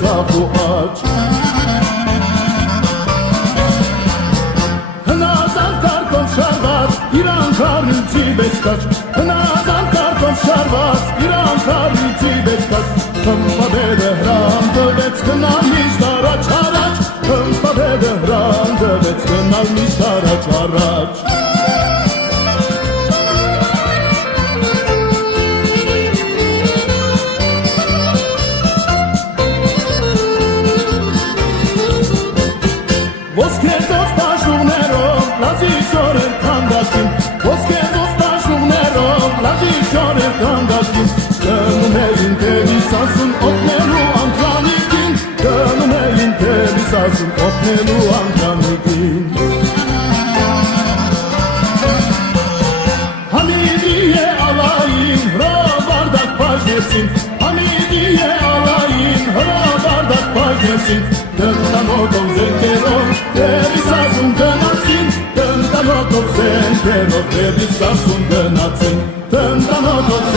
ծապ ու աջ Հնազան կարկով շարված իրան քարնիցի բեսկաչ Հնազան կարկով շարված իրան քարնիցի բեսկաչ Հմպաբեդը հրամ տվեց գնալ միշտ առաջ առաջ Հմպաբեդը հրամ տվեց գնալ միշտ առաջ առաջ Ոսկեզոց տաշուներով լազի շորեր կանդակին Ոսկեզոց տաշուներով լազի շորեր կանդակին Գնում էին տելիս ասում օգնելու անդրանիկին Գնում էին տելիս ասում օգնելու անդրանիկին Համիդի է ալային հրավարդակ պաժնեցին Համիդի է ալային հրավարդակ պաժնեցին Տնտանոտով զենքերով տելիս ասում գնացին Տնտանոտով զենքերով տելիս ասում գնացին Տնտանոտով